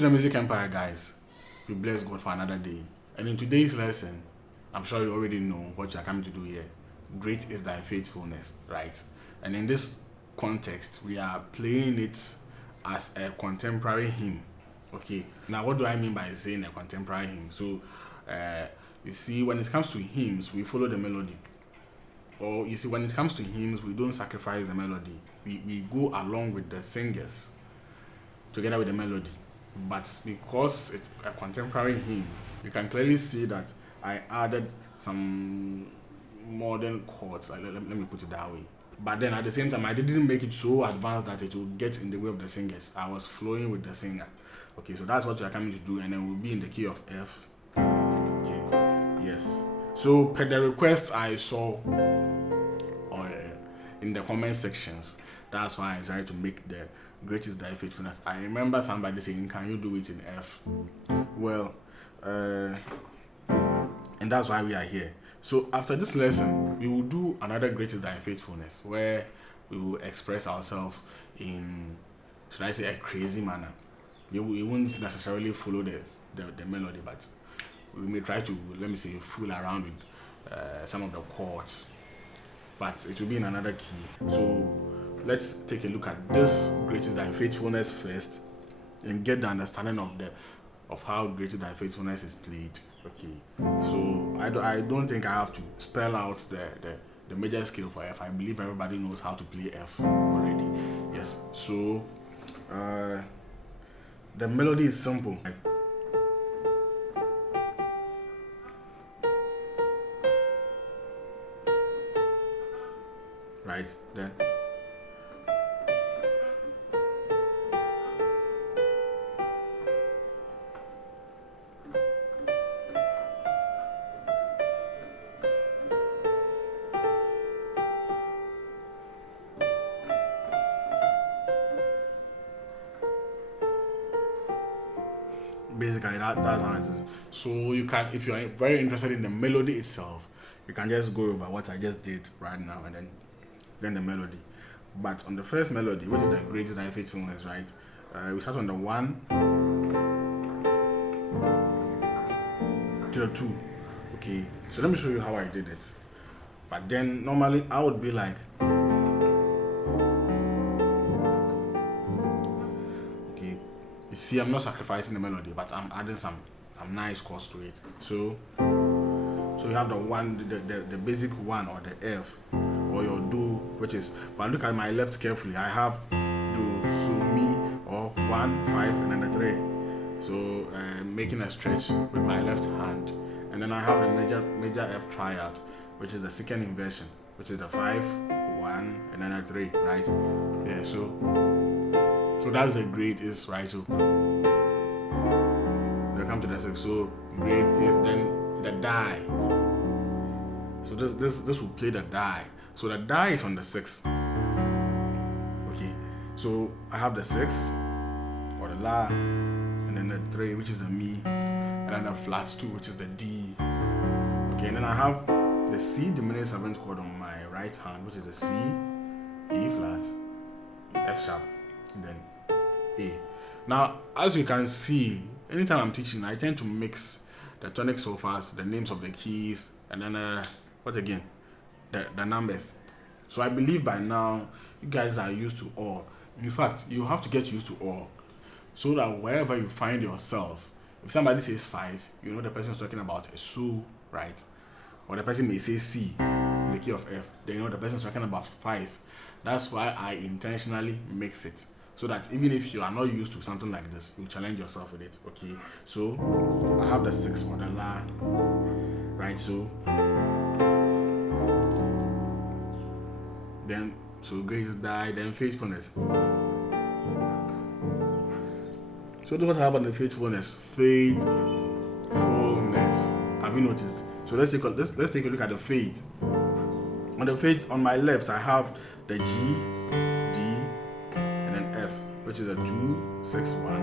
to the Music Empire, guys. We bless God for another day. And in today's lesson, I'm sure you already know what you're coming to do here. Great is thy faithfulness, right? And in this context, we are playing it as a contemporary hymn. Okay, now what do I mean by saying a contemporary hymn? So, you see, when it comes to hymns, we follow the melody. Or you see, when it comes to hymns, we don't sacrifice the melody. We go along with the singers together with the melody. But because it's a contemporary hymn, you can clearly see that I added some modern chords. Let me put it that way. But then at the same time, I didn't make it so advanced that it will get in the way of the singers. I was flowing with the singer. Okay, so that's what you are coming to do, and then we'll be in the key of F. Okay, yes. So per the request I saw in the comment sections, that's why I decided to make the Great is thy faithfulness. I remember somebody saying, can you do it in F? Well, and that's why we are here. So after this lesson, we will do another Great is thy faithfulness, where we will express ourselves in, should I say, a crazy manner. We won't necessarily follow the melody, but we may try to, let me say, fool around with some of the chords. But it will be in another key. So let's take a look at this Great is thy faithfulness first, and get the understanding of how Great is thy faithfulness is played. Okay, so I don't think I have to spell out the major scale for F. I believe everybody knows how to play F already. Yes, so the melody is simple. Right, then basically that's how it is. So you can, if you're very interested in the melody itself, you can just go over what I just did right now and then the melody. But on the first melody, which is the Great is thy faithfulness, right? We start on the 1 to the 2. Okay, so let me show you how I did it. But then normally I would be like, okay, you see, I'm not sacrificing the melody, but I'm adding some nice chords to it. So you have the one, the basic one, or the F, or your do, which is, but look at my left carefully. I have do, so, mi, or 1, 5, and then the 3. So making a stretch with my left hand, and then I have the major F triad, which is the second inversion, which is the 5, 1, and then a 3, right? Yeah. So that's the great is, right? So we come to the 6. So great is then the die. So this will play the die. So the die is on the 6. Okay. So I have the 6 or the la, and then the 3, which is the mi, and then the flat 2, which is the D. Okay, and then I have the C diminished 7th chord on my right hand, which is the C, E flat, F sharp, and then A. Now, as you can see, anytime I'm teaching, I tend to mix the tonic solfas, the names of the keys, and then what again? The numbers. So I believe by now you guys are used to all. In fact, you have to get used to all, so that wherever you find yourself, if somebody says 5, you know the person is talking about a so, right? Or the person may say C in the key of F, then you know the person is talking about 5. That's why I intentionally mix it, so that even if you are not used to something like this, you challenge yourself with it. Okay, so I have the 6 or the la, right? So then, so great is thy, then faithfulness. So this is what I have on the faithfulness. Faithfulness. Have you noticed? So let's take a look at the faith. On the faith on my left, I have the G, D, and then F, which is a 2, 6, 1.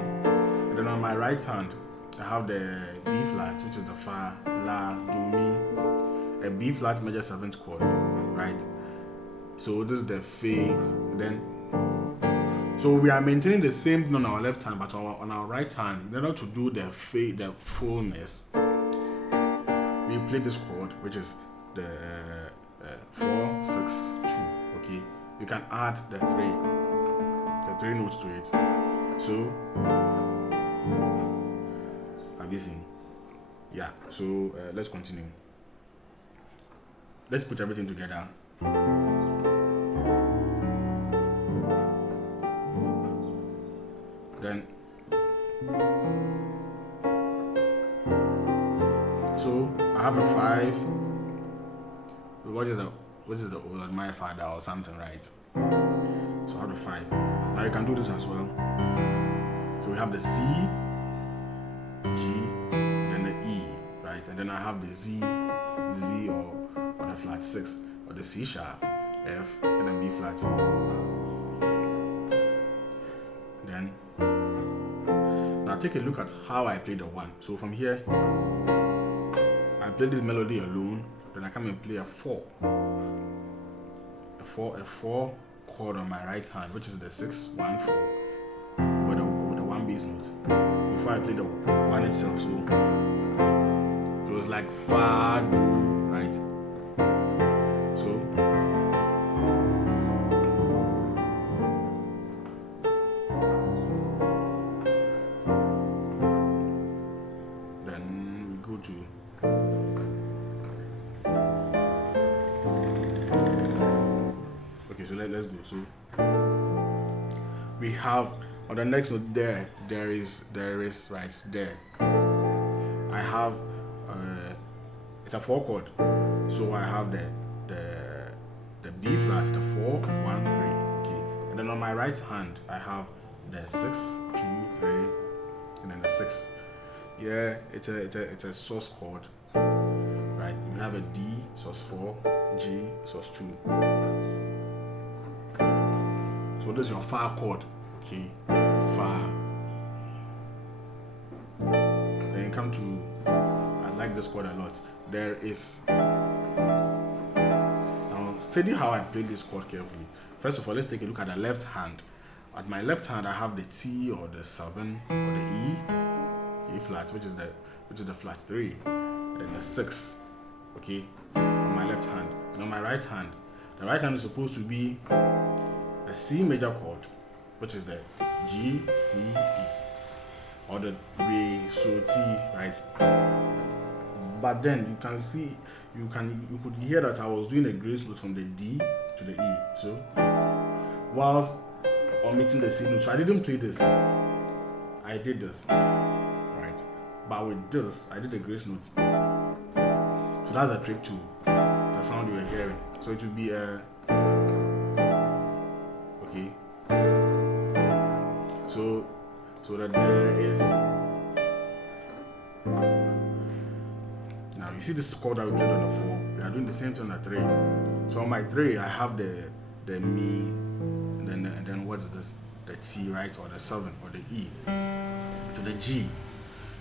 And then on my right hand, I have the B flat, which is the fa, la, do, mi, a B flat major 7th chord, right? So this is the faith. Then So we are maintaining the same thing on our left hand, but on our right hand, in order to do the fullness, we play this chord, which is the 4, 6, 2. Okay, you can add the three notes to it. So have you seen? Yeah. So let's continue. Let's put everything together. Then, so I have a 5. What is the old my father or something, right? So I have the 5. Now you can do this as well. So we have the C, G, then the E, right? And then I have the Z or the flat 6, or the C sharp, F, and then B flat. Then now take a look at how I play the 1. So from here, I play this melody alone. Then I come and play a 4 chord on my right hand, which is the 6, 1, 4, with the 1 bass note. Before I play the 1 itself, so it's like fa, do, right? So then we go to let's go. So we have on the next note there is right there. I have it's a 4 chord, so I have the B flat, the 4, 1, 3. Okay, and then on my right hand I have the 6, 2, 3, and then the 6. Yeah, it's a sus chord, right? You have a D, sus 4, G, sus 2. So this is your fa chord, okay? Fa. Then you come to, I like this chord a lot. There is, now study how I play this chord carefully. First of all, let's take a look at the left hand. At my left hand, I have the T or the 7 or the E flat, which is the flat 3, and then the 6, okay, on my left hand. And on my right hand, the right hand is supposed to be a C major chord, which is the G, C, E, or the Re, So, T, right? But then you can see, you could hear that I was doing a grace note from the D to the E. So whilst omitting the C note, so I didn't play this. I did this, right? But with this, I did a grace note. So that's a trick to the sound you were hearing. So it will be a okay. So that there is. Now you see this chord that we played on the 4. We are doing the same thing on the 3. So on my 3, I have the Mi, and then what's this? The T, right, or the 7 or the E to the G,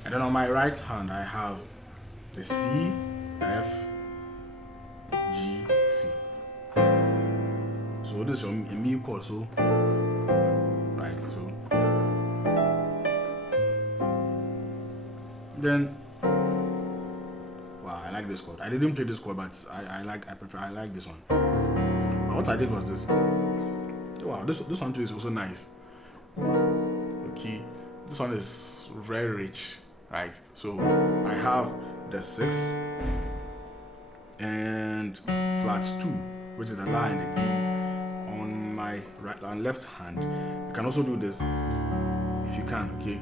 and then on my right hand I have the C, F, G, C. So this is a Mi chord, so right, so then wow, I like this chord. I didn't play this chord, but I like this one. But what I did was this. Wow, this one too is also nice. Okay, this one is very rich, right? So I have the 6 and flat 2, which is the La and the D on my right and left hand. You can also do this if you can, okay?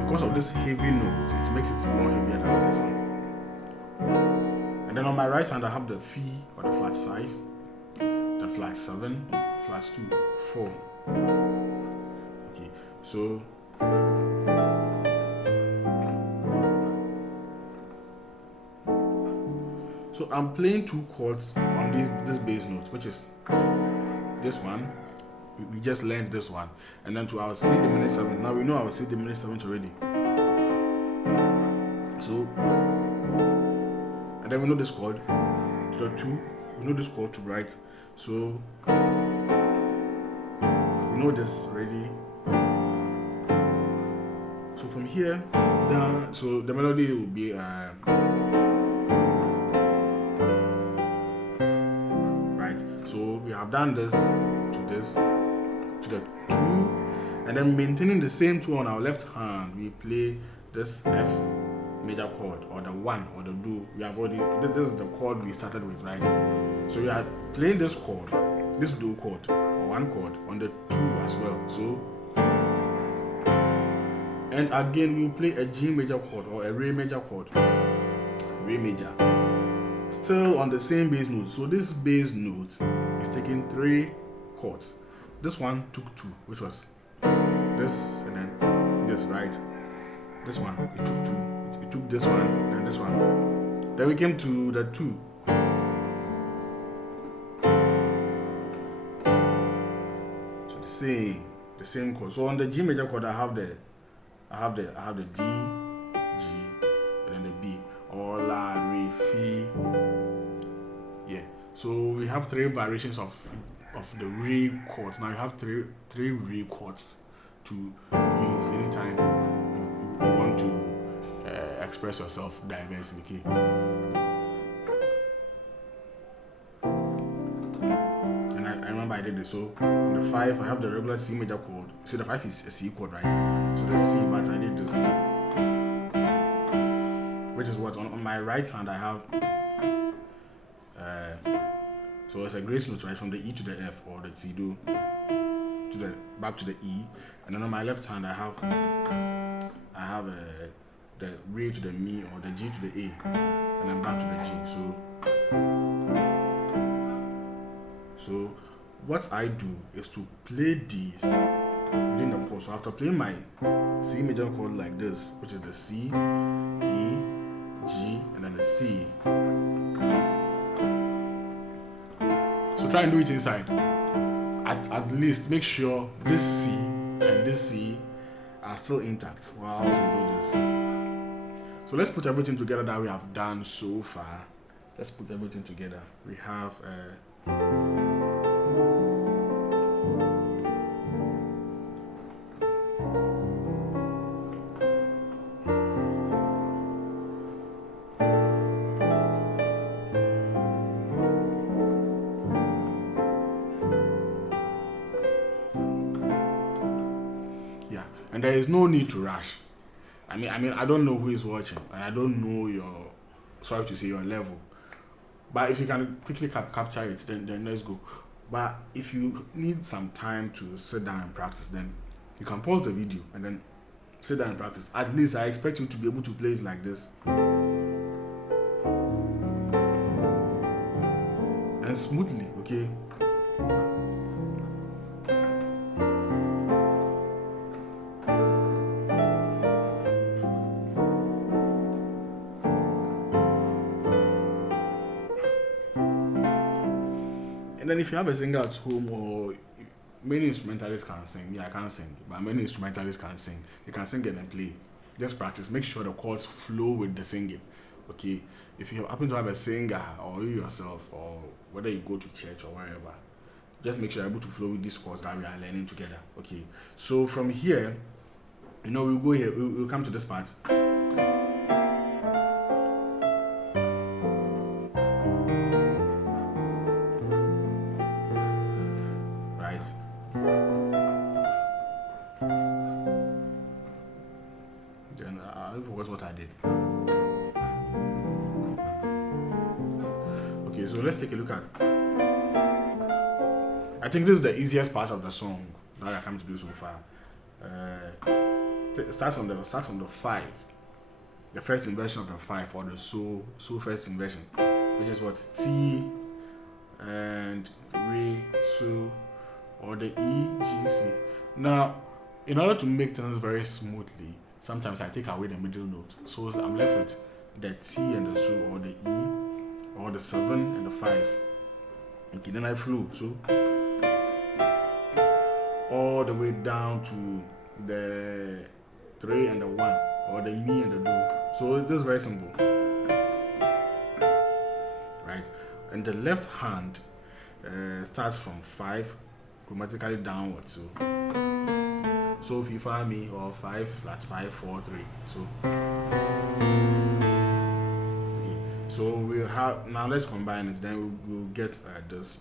Because of this heavy note, it makes it more heavier than this one. And then on my right hand, I have the Fi or the flat 5, the flat 7, flat 2, 4. Okay, so I'm playing 2 chords on this bass note, which is this one. We just learned this one, and then to our C diminished 7. Now we know our C diminished 7 already. So, and then we know this chord to the 2. We know this chord to right. So, know this already. So from here down, so the melody will be right. So we have done this to this, to the 2, and then maintaining the same 2 on our left hand, we play this F major chord, or the 1, or the do. We have already, this is the chord we started with, right? So we are playing this chord, this do chord, or 1 chord on the 2 as well. So, and again we play a G major chord, or a Re major chord, Re major, still on the same bass note. So this bass note is taking 3 chords. This one took 2, which was this, and then this, right? This one, it took 2. It took this one, and this one. Then we came to the 2. So the same chord. So on the G major chord, I have the D, G, and then the B, or La, Re, Fi. Yeah. So we have 3 variations of the Re chords. Now you have three Re chords to use anytime you want to express yourself diversely. Okay. And I remember I did this. So on the 5, I have the regular C major chord. So the 5 is a C chord, right? So the C, but I did this, which is what on my right hand I have. So it's a grace note, right, from the E to the F, or the C do to the back to the E, and then on my left hand I have the Re to the Mi, or the G to the A, and then back to the G. So what I do is to play these within the chord. So after playing my C major chord like this, which is the C, E, G, and then the C. So try and do it inside. At least make sure this C and this C are still intact while we do this. So let's put everything together that we have done so far. Let's put everything together. We have and there is no need to rush. I mean, I don't know who is watching, and I don't know your, sorry to say, your level. But if you can quickly capture it, then let's go. But if you need some time to sit down and practice, then you can pause the video and then sit down and practice. At least I expect you to be able to play it like this. And smoothly, okay? And then if you have a singer at home, or many instrumentalists can sing. Yeah, I can't sing, but many instrumentalists can sing. You can sing it and play. Just practice. Make sure the chords flow with the singing. Okay. If you happen to have a singer, or you yourself, or whether you go to church or wherever, just make sure you're able to flow with these chords that we are learning together. Okay. So from here, we'll go here. We'll come to this part. Then I forgot what I did. Okay, so let's take a look at. I think this is the easiest part of the song that I come to do so far. It starts on the 5, the first inversion of the 5, or the so first inversion, which is what, T and Re, so, or the E, G, C. Now, in order to make things very smoothly, sometimes I take away the middle note, so I'm left with the T and the so, or the E, or the 7 and the 5. Okay, then I flow, so all the way down to the 3 and the 1, or the Mi and the Do. So this is very simple, right? And the left hand starts from 5 chromatically downwards. So if you find me, or 5 flat 5 4 3. So okay. So we'll have, now let's combine it. Then we'll get this.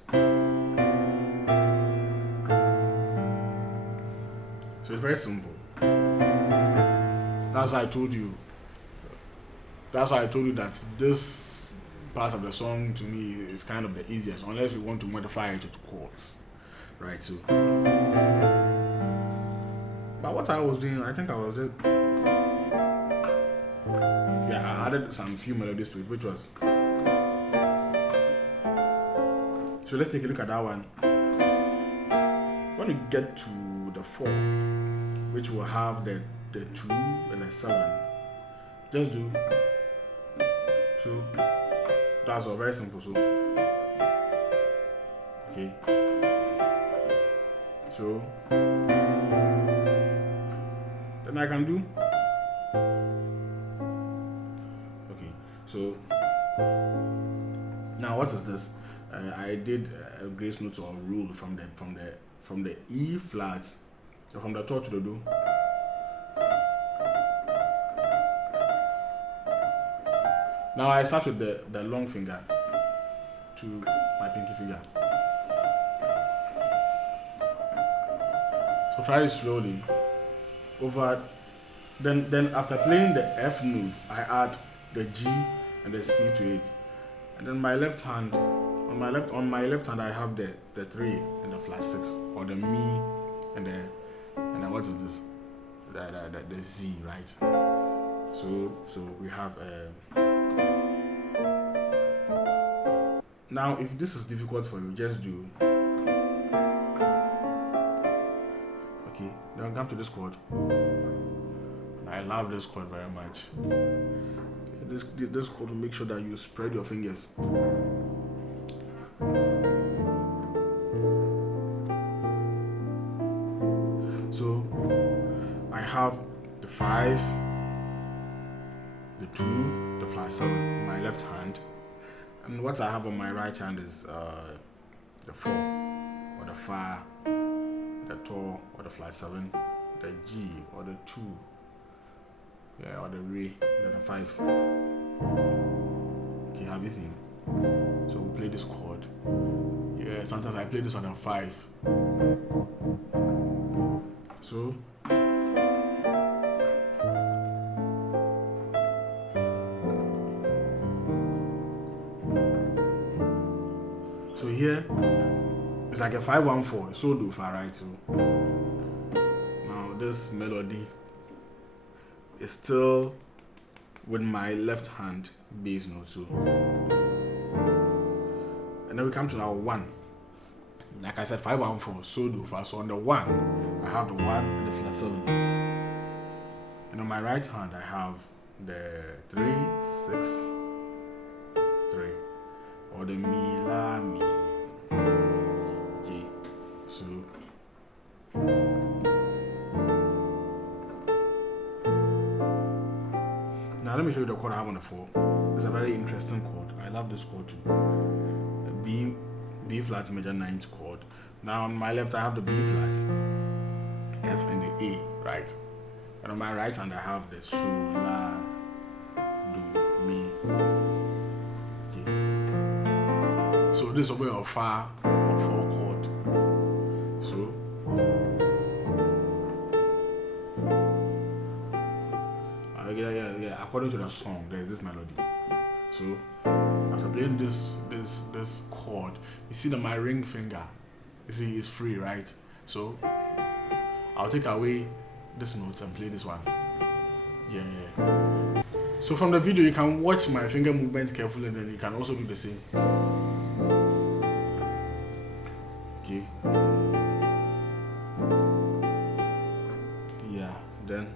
So it's very simple. That's why I told you. That's why I told you that this part of the song to me is kind of the easiest, unless you want to modify it to chords, right? So, but what I was doing, I think I was just, yeah, I added some few melodies to it, which was, so let's take a look at that one. When we get to the 4, which will have the 2 and the 7, just do, so that's all, very simple. So okay, so then I can do, okay, so now what is this? I did a grace note or rule from the E flat, so from the top to the do. Now I start with the long finger to my pinky finger. So try it slowly. Over, then after playing the F notes, I add the G and the C to it. And then my left hand, on my left hand I have the 3 and the flat 6, or the Mi and the what is this? The Z, right? So we have now if this is difficult for you, just do, okay, then come to this chord. I love this chord very much. This chord will make sure that you spread your fingers. So I have the 5, the 2, the flat 7 in my left hand, and what I have on my right hand is the 4, or the Fa, the To, or the flat 7, the G, or the 2, yeah, or the Re, then the 5. Okay, have you seen? So we'll play this chord. Yeah, sometimes I play this on a 5. So here it's like a 5-1-4, so do far, right? So now this melody is still with my left hand bass note, so, and then we come to our 1. Like I said, 5-1-4, so do far. So on the 1, I have the 1 and the flat 7, and on my right hand I have the 3, 6, 3, or the Mi, La, Mi. Okay, so now let me show you the chord I have on the 4. It's a very interesting chord. I love this chord too. A B flat major 9th chord. Now on my left I have the B flat, F and the A, right? And on my right hand I have the So, La, Do, Mi. So this is a way of Fa or 4 chord. So yeah. According to the song, there is this melody. So after playing this chord, you see that my ring finger, you see, is free, right? So I'll take away this note and play this one. Yeah. So from the video, you can watch my finger movement carefully, and then you can also do the same. Okay. Yeah, then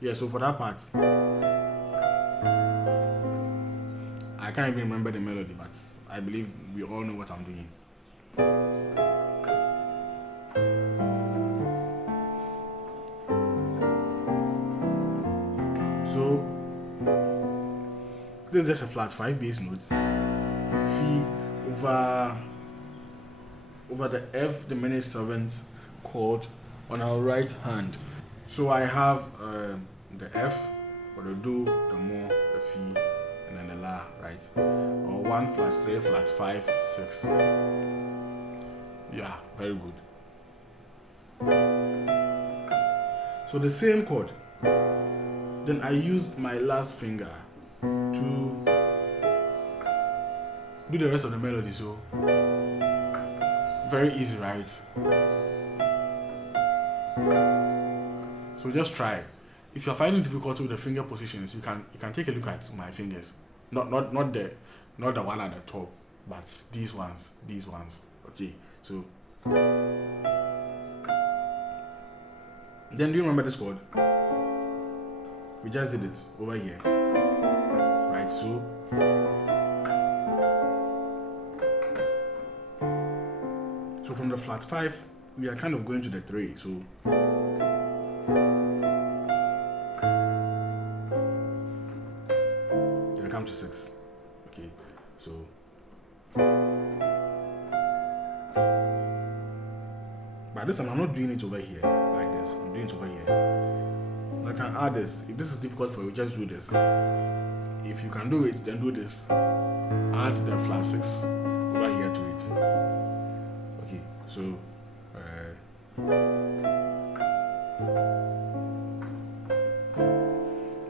yeah, so for that part I can't even remember the melody, but I believe we all know what I'm doing. So this is just a flat 5 bass note. F over the F diminished seventh chord on our right hand. So I have the F, or the Do, the Mo, the Fi, and then the La, right? Or 1 flat 3 flat 5 6. Yeah, very good. So the same chord. Then I used my last finger to do the rest of the melody. So very easy, right? So just try. If you're finding difficulty with the finger positions, you can take a look at my fingers. Not the one at the top, but these ones. Okay. So then do you remember this chord? We just did it over here. Right, so from the flat 5, we are kind of going to the 3. So then come to 6. Okay, so but this time I'm not doing it over here like this. I'm doing it over here. I can add this. If this is difficult for you, just do this. If you can do it, then do this. Add the flat 6 over here to it. Okay, so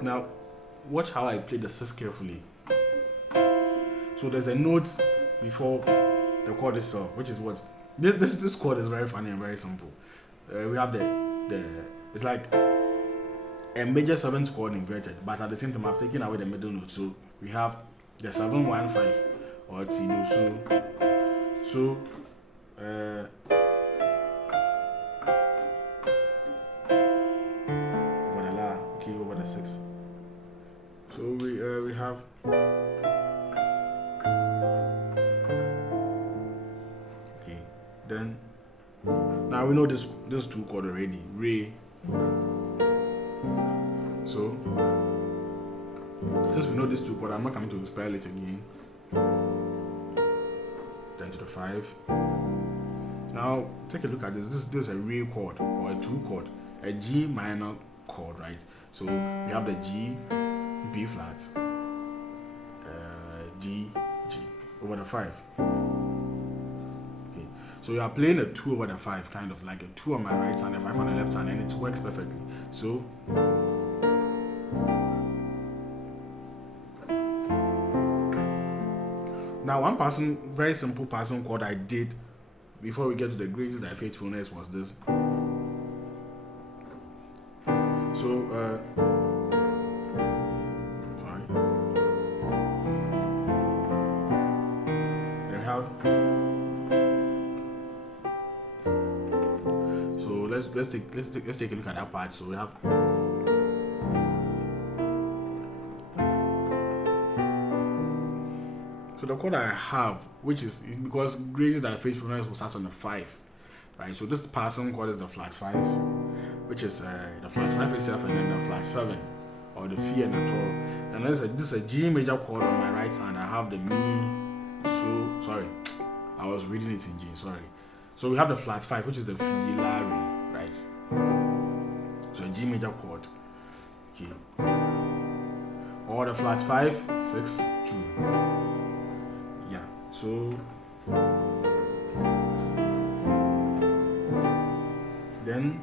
now watch how I play the 6 carefully. So there's a note before the chord itself, which is what this chord is very funny and very simple. We have the it's like a major 7th chord inverted, but at the same time I've taken away the middle note. So we have the 7 1 5 or T no, so over the La, okay, over the 6. So we have okay. Then now we know this 2 chord already, Re. So since we know this 2 chord, I'm not coming to spell it again. Then to the 5. Now take a look at this. This is a Re chord or a 2 chord, a G minor chord, right? So we have the G, B flat, D, G over the 5. Okay, so you are playing a 2 over the 5, kind of like a 2 on my right hand, a 5 on the left hand, and it works perfectly. So now one very simple passing chord I did before we get to the Grace Thy Faithfulness was this. So sorry. Then have. So let's take a look at that part. So we have. So the chord I have, which is because Grace Thy Faithfulness was sat on the 5, right? So this passing chord is the flat 5, which is the flat 5 itself, and then the flat 7, or the Fi and the Toro. And this is a G major chord on my right hand. I have the Mi, So. Sorry, I was reading it in G. Sorry. So we have the flat 5, which is the Fi, La, Re, right? So a G major chord. Okay. Or the flat 5, 6, 2. So then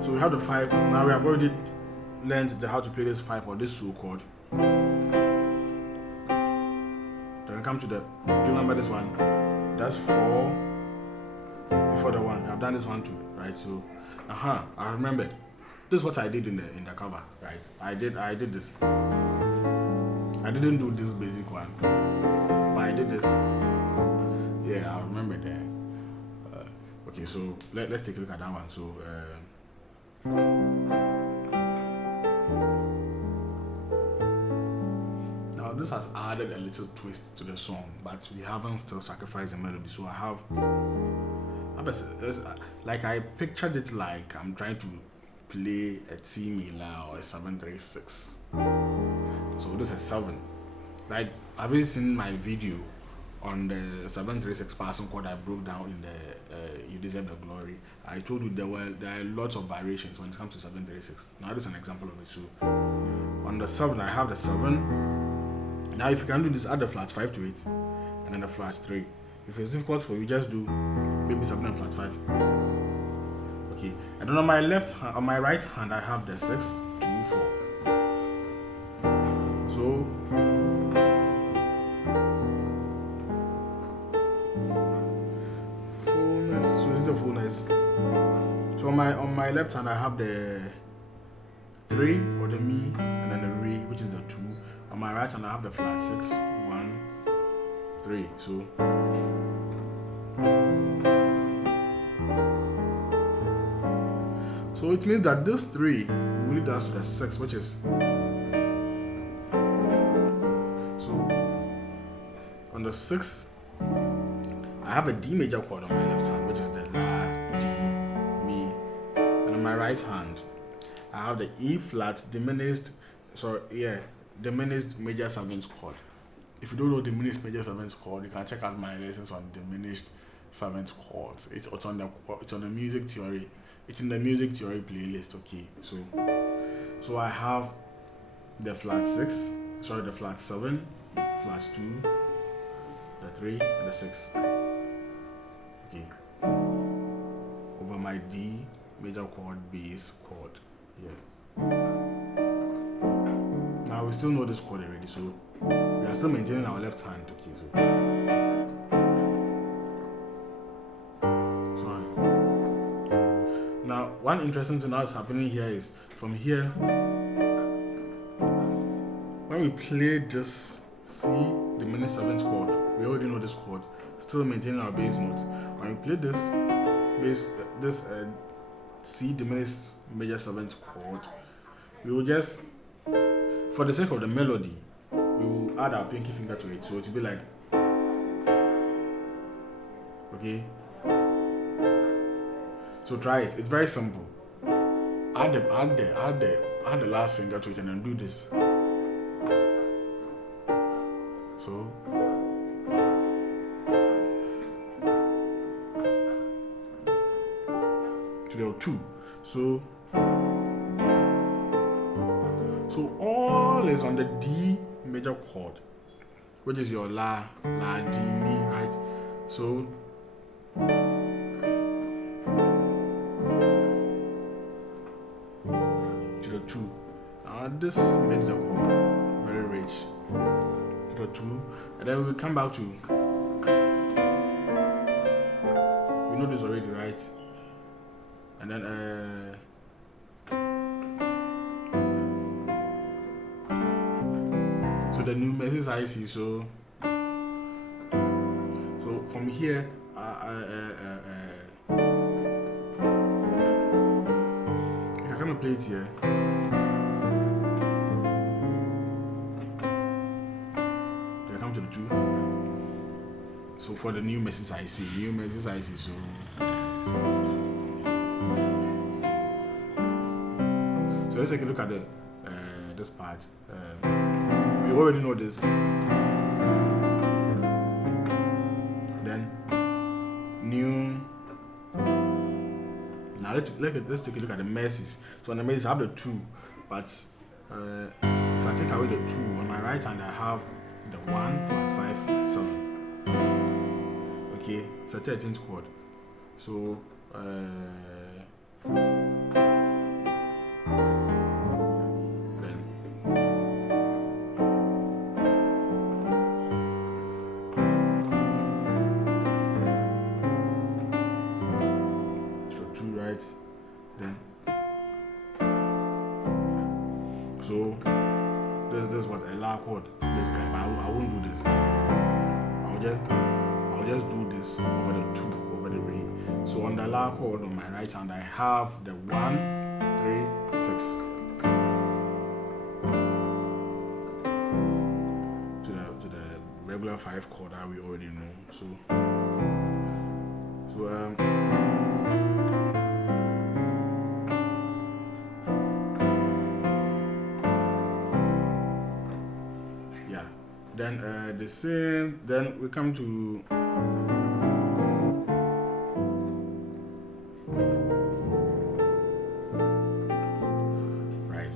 so we have the 5. Now we have already learned how to play this 5 or this So chord. Then we come to the, do you remember this one? That's 4 before the 1. I've done this one too, right? So I remembered. This is what I did in the cover, right? I did this. I didn't do this basic one, but I did this. Yeah, I remember that. Okay, so let's take a look at that one. So now this has added a little twist to the song, but we haven't still sacrificed the melody. So I have like I pictured it like I'm trying to play a C minor or a 736. So this is 7. Like, have you seen my video on the 736 passing chord I broke down in the You Deserve the Glory? I told you there are lots of variations when it comes to 736. Now this is an example of it. So on the 7, I have the 7. Now if you can do this, add the flat 5 to it, and then the flat 3. If it's difficult for you, just do maybe 7 and flat 5. Okay, and then on my right hand, I have the 6, 2, 4. So fullness. So this is the fullness. So on my left hand, I have the 3 or the mi, and then the re, which is the 2. On my right hand, I have the flat 6, 1, 3. So it means that this 3 will lead us to the 6, which is, so on the 6, I have a D major chord on my left hand, which is the La, D, Mi, and on my right hand, I have the E flat diminished major 7th chord. If you don't know diminished major 7th chord, you can check out my lessons on diminished 7th chords. It's on the music theory. It's in the music theory playlist. Okay, so I have the flat 6, the flat 7, flat 2, the 3, and the 6. Okay, over my D major chord, bass chord. Yeah. Now we still know this chord already, so we are still maintaining our left hand. Okay, so now one interesting thing that's happening here is from here, when we play this C diminished 7th chord, we already know this chord, still maintaining our bass notes. When we play this C diminished major 7th chord, we will just, for the sake of the melody, we will add our pinky finger to it, so it will be like, okay. So try it. It's very simple. Add the last finger to it and then do this. So to the 2. So all is on the D major chord, which is your La, D, Mi, right? So to the 2. This makes the chord very rich. To the 2, and then we come back to, we know this already, right? And then so the new message I see. So from here, if I come play it here, then I come to the 2. So for the new message I see, so let's take a look at the this part. We already know this. Then new. Now let's take a look at the messes. So on the messes I have the 2, but if I take away the 2, on my right hand I have the 1, flat 5, 7. Okay, it's a 13th chord. So then so this is what a La chord basically, but I won't do this. I'll just do this over the 2, over the re. So on the La chord on my right hand I have the 1, 3, 6 to the regular 5 chord that we already know. So Then the same. Then we come to right.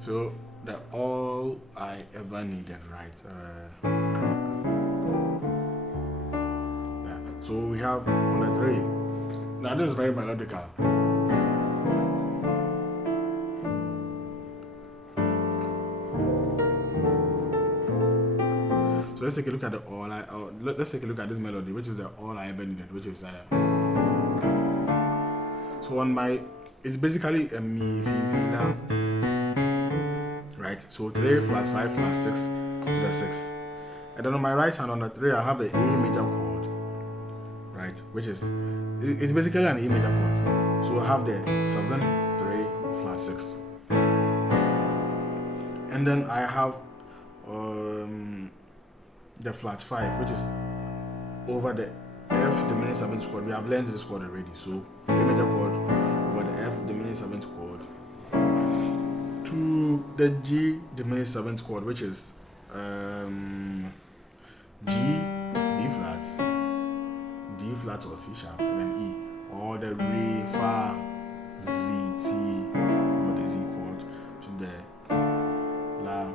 So that all I ever needed, right? Yeah. So we have on the 3. Now this is very melodical. So let's take a look at the let's take a look at this melody, which is the all I ever needed, which is so on my, it's basically a mi easy now, right? So 3 flat 5 flat 6 to the 6, and then on my right hand on the 3 I have the A major chord, right? Which is it's basically an A major chord. So I have the 7 3 flat 6, and then I have the flat 5, which is over the F diminished 7th chord. We have learned this chord already. So A major chord over the F diminished 7th chord to the G diminished 7th chord, which is G, B flat, D flat or C sharp, and then E, or the Re, Fa, Z, T over the Z chord to the La.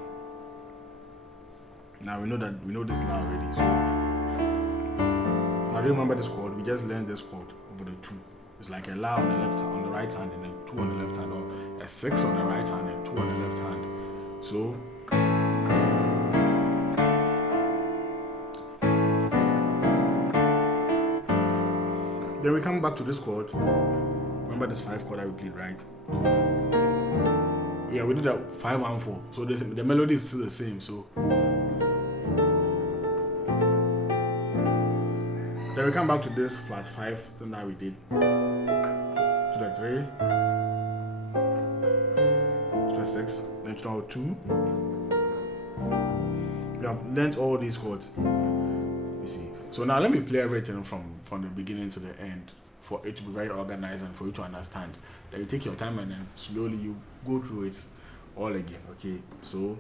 Now we know this La already. So I remember this chord. We just learned this chord over the 2. It's like a La on the left, on the right hand, and then 2 on the left hand, or a 6 on the right hand and 2 on the left hand. So then we come back to this chord. Remember this 5 chord that we played, right? Yeah, we did a 5 1 4. So the melody is still the same. So then we come back to this flat 5 thing that we did, to the 3, to the 6, then to the 2. We have learned all these chords, you see. So now let me play everything from the beginning to the end for it to be very organized and for you to understand. Then you take your time and then slowly you go through it all again, okay? So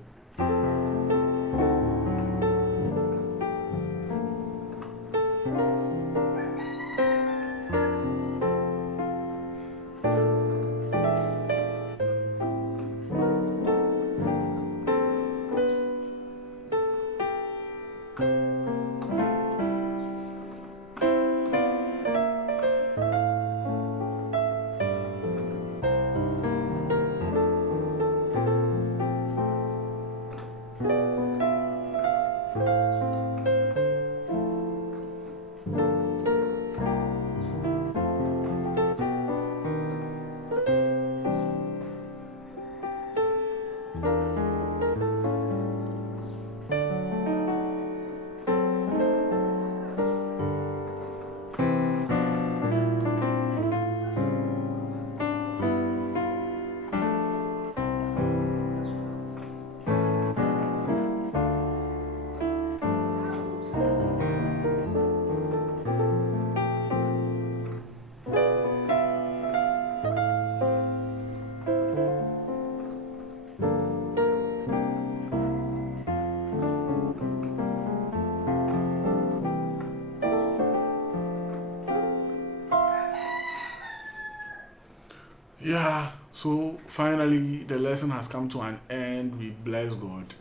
yeah, so finally the lesson has come to an end. We bless God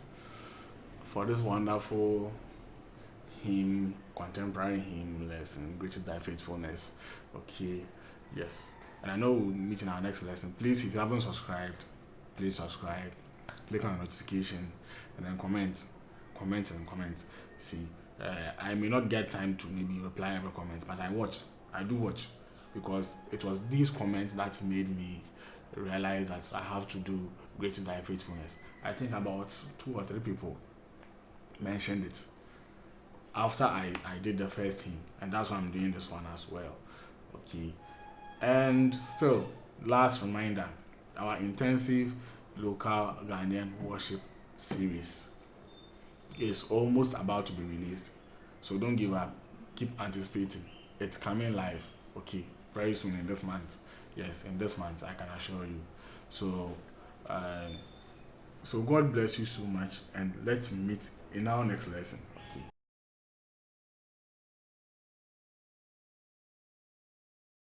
for this wonderful hymn, contemporary hymn lesson, Great is Thy Faithfulness. Okay, yes. And I know we'll meet in our next lesson. Please, if you haven't subscribed, please subscribe, click on the notification, and then comment. See, I may not get time to maybe reply every comment, but I do watch, because it was these comments that made me realize that I have to do Great is Thy Faithfulness. I think about 2 or 3 people mentioned it after I did the first hymn, and that's why I'm doing this one as well. Okay, and still, last reminder, our intensive local Ghanaian worship series is almost about to be released, so don't give up, keep anticipating. It's coming live, okay, very soon in this month. Yes, in this month, I can assure you. So So God bless you so much, and let's meet in our next lesson.